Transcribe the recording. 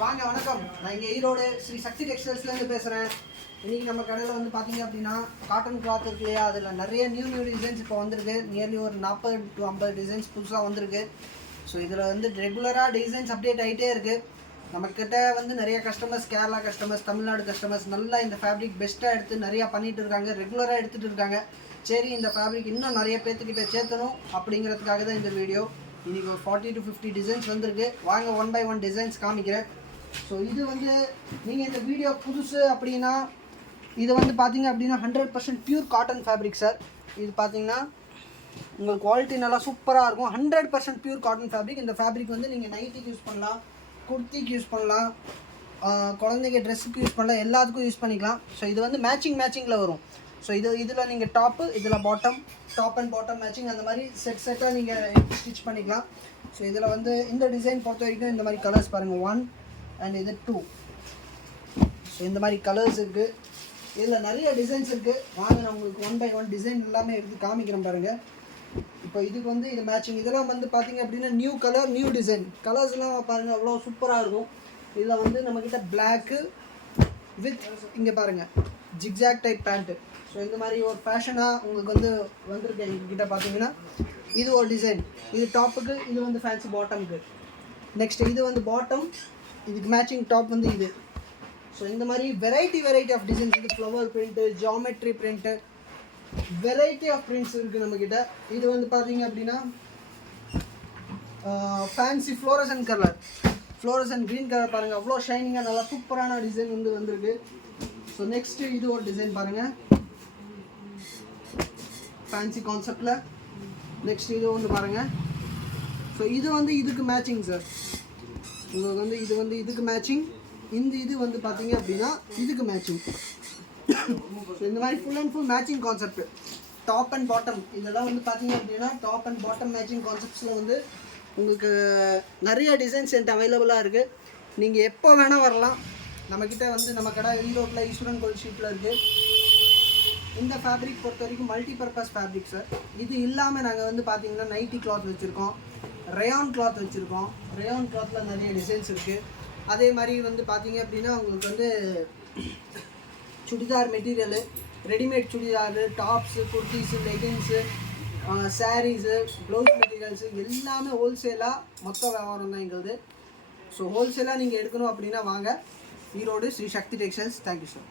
வாங்க வணக்கம். நான் இங்கே ஈரோடு ஸ்ரீ சக்தி டெக்ஸ்டைல்ஸ்லேருந்து பேசுகிறேன். இன்றைக்கி நம்ம கடையில் வந்து பார்த்திங்க அப்படின்னா காட்டன் கிளாத் இருக்கு இல்லையா, அதில் நிறைய நியூ டிசைன்ஸ் இப்போ வந்திருக்கு. நியர்லி ஒரு 40 to 50 டிசைன்ஸ் புதுசாக வந்திருக்கு. ஸோ இதில் வந்து ரெகுலராக டிசைன்ஸ் அப்டேட் ஆகிட்டே இருக்குது. நம்மக்கிட்ட வந்து நிறைய customers, Kerala customers, Tamil Nadu customers நல்லா இந்த ஃபேப்ரிக் பெஸ்ட்டாக எடுத்து நிறையா பண்ணிகிட்டு இருக்காங்க, ரெகுலராக எடுத்துகிட்டு இருக்காங்க. சரி, இந்த ஃபேப்ரிக் இன்னும் நிறைய பேர்த்துக்கிட்ட சேர்த்தணும் அப்படிங்கிறதுக்காக தான் இந்த வீடியோ. இன்றைக்கி ஒரு 40 to 50 டிசைன்ஸ் வந்திருக்கு. வாங்க 1 by 1 டிசைன்ஸ் காமிக்கிறேன். ஸோ இது வந்து நீங்கள் இந்த வீடியோ புதுசு அப்படின்னா இது வந்து பார்த்தீங்க அப்படின்னா 100% பியூர் காட்டன் ஃபேப்ரிக் சார். இது பார்த்தீங்கன்னா உங்களுக்கு குவாலிட்டி நல்லா சூப்பராக இருக்கும். 100% பியூர் காட்டன் ஃபேப்ரிக். இந்த ஃபேப்ரிக் வந்து நீங்கள் நைட்டிக்கு யூஸ் பண்ணலாம், குர்த்திக்கு யூஸ் பண்ணலாம், குழந்தைங்க ட்ரெஸ்ஸுக்கு யூஸ் பண்ணலாம், எல்லாத்துக்கும் யூஸ் பண்ணிக்கலாம். ஸோ இது வந்து மேட்சிங்கில் வரும். ஸோ இதில் நீங்கள் டாப்பு, இதில் bottom, top and bottom matching, அந்த மாதிரி செட்டாக நீங்கள் ஸ்டிச் பண்ணிக்கலாம். ஸோ இதில் வந்து இந்த டிசைன் பொறுத்த வரைக்கும் இந்த மாதிரி கலர்ஸ் பாருங்கள், 1 அண்ட் இது 2. ஸோ இந்த மாதிரி கலர்ஸ் இருக்குது. இதில் நிறைய டிசைன்ஸ் இருக்குது. வாங்க நான் உங்களுக்கு 1 by 1 டிசைன் எல்லாமே எடுத்து காமிக்கிறேன் பாருங்கள். இப்போ இதுக்கு வந்து இது மேட்சிங். இதெல்லாம் வந்து பார்த்திங்க அப்படின்னா நியூ கலர், நியூ டிசைன். கலர்ஸ்லாம் பாருங்கள் அவ்வளோ சூப்பராக இருக்கும். இதில் வந்து நம்மக்கிட்ட பிளாக்கு வித் இங்கே பாருங்கள் ஜிக்ஜாக் டைப் பேண்ட்டு. ஸோ இந்த மாதிரி ஒரு ஃபேஷனாக உங்களுக்கு வந்து வந்திருக்கு எங்ககிட்ட. பார்த்தீங்கன்னா இது ஒரு டிசைன். இது டாப்புக்கு, இது வந்து ஃபேன்சி பாட்டமுக்கு. நெக்ஸ்ட் இது வந்து பாட்டம், இதுக்கு மேட்சிங் டாப் வந்து இது. ஸோ இந்த மாதிரி வெரைட்டி ஆஃப் டிசைன்ஸ். இது flower print, geometry print, variety of prints இருக்குது நம்மக்கிட்ட. இது வந்து பார்த்தீங்க அப்படின்னா fancy fluorescent colour, fluorescent green colour பாருங்கள், அவ்வளோ ஷைனிங்காக நல்லா சூப்பரான டிசைன் வந்து வந்திருக்கு. ஸோ நெக்ஸ்ட்டு இது ஒரு டிசைன் பாருங்கள், ஃபேன்சி கான்செப்டில். நெக்ஸ்ட் இது ஒன்று பாருங்கள். ஸோ இது வந்து இதுக்கு மேட்சிங் சார். உங்களுக்கு வந்து இது வந்து இதுக்கு மேட்சிங். இது வந்து பார்த்தீங்க அப்படின்னா இதுக்கு மேட்சிங். ஸோ இந்த மாதிரி full and full matching concept. Top and bottom இதெல்லாம் வந்து பார்த்தீங்க அப்படின்னா டாப் அண்ட் பாட்டம் மேட்சிங் கான்செப்ட்ஸில் வந்து உங்களுக்கு நிறைய டிசைன்ஸ் என்கிட்ட அவைலபிளாக இருக்குது. நீங்கள் எப்போ வேணால் வரலாம். நம்மக்கிட்ட வந்து நம்ம கடை ஈரோட்டில் ஈஸ்வரன் கோயில் ஸ்ட்ரீட்டில் இருக்குது. இந்த ஃபேப்ரிக் பொறுத்த வரைக்கும் மல்டி பர்பஸ் ஃபேப்ரிக் சார். இது இல்லாமல் நாங்கள் வந்து பார்த்திங்கன்னா நைட்டி கிளாத் வச்சுருக்கோம், ரயான் கிளாத் வச்சுருக்கோம். ரயான் கிளாத்தில் நிறைய டிசைன்ஸ் இருக்குது. அதே மாதிரி வந்து பார்த்திங்க அப்படின்னா உங்களுக்கு வந்து churidar material, readymade churidar, tops, kurtis, leggings, saris, blouse materials எல்லாமே ஹோல்சேலாக மொத்த வியாபாரம் தான் எங்களுது. ஸோ ஹோல்சேலாக நீங்கள் எடுக்கணும் அப்படின்னா வாங்க ஈரோடு ஸ்ரீ சக்தி டெக்ஸ்டைல்ஸ். Thank you sir.